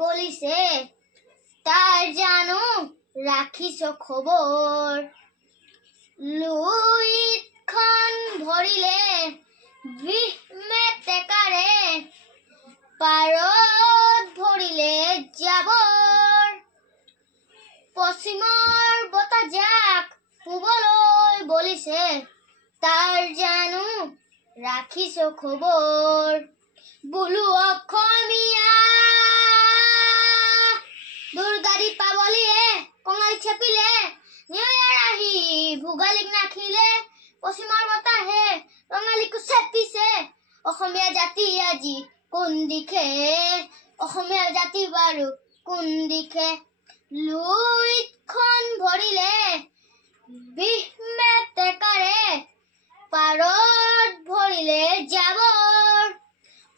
বলিছে তাৰ জানো ৰাখিছ খবৰ লুইতখন ভৰিলে মেটেকাৰে পাৰত ভৰিলে যাবৰ পশ্চিমৰ বতাহজাক পূবলৈ বলিছে তাৰ জানো ৰাখিছ খবৰ বোলো অসমীয়া দুৰ্গাৰী পাবলিয়ে কঙালী চেপিলে নিয়ৰ আহি ভোগালীক নাখিলে পশ্চিমৰ বতাহে ৰঙালীকো চেপিছে অসমীয়া জাতি আজি কোন দিশে অসমীয়া জাতি বাৰু কোন দিশে লুইতখন ভৰিলে মেটেকাৰে পাৰত ভৰিলে যাবৰ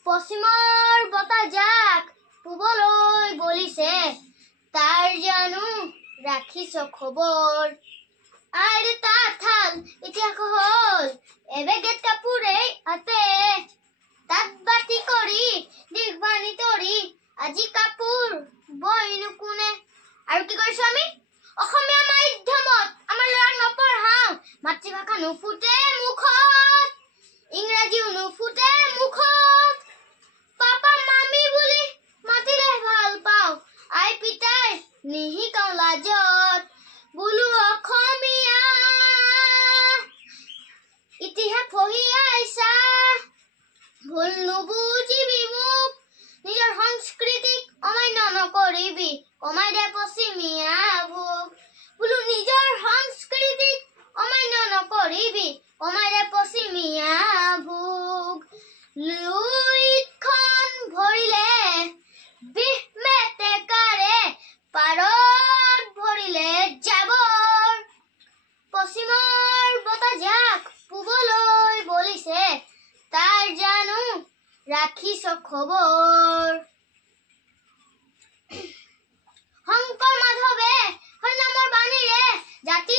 পশ্চিমৰ বতাহজাক পূবলৈ বলিছে তাৰ জানো ৰাখিছ খবৰ আইৰে তাঁতশাল ইতিহাস হল এবেগেত কাপোৰে আতে তাঁত বাতি কৰি দীঘবাণী তৰি আজি কাপোৰ বইনো কোনে আৰু কি কৰিছো আমি অসমীয়া মাধ্যমত আমাৰ ল'ৰাক নপঢ়াও মাতৃভাষা নুফুটে মুখত ইংৰাজীও নুফুটে মুখত পাপা মামী বুলি মাতিলে ভাল পাওঁ আই পিতাই নিশিকাও লাজত বোলো অসমীয়া ইতিহাস পঢ়ি আইছা ভুল নুবুজিবি মোক নিজৰ সংস্কৃতিক অমান্য নকৰিবি কমাই দে পশ্চিমীয়া ভোগ বোলো নিজৰ সংস্কৃতিক অমান্য নকৰিবি কমাই দে পশ্চিমীয়া ভোগ লুইতখন ভৰিলে মেটেকাৰে পাৰত ভৰিলে যাবৰ পশ্চিমৰ বতাহজাক পূবলৈ বলিছে তাৰ জানো ৰাখিছ খবৰ শংকৰ মাধৱে হৰিনামৰ বাণীৰে জাতি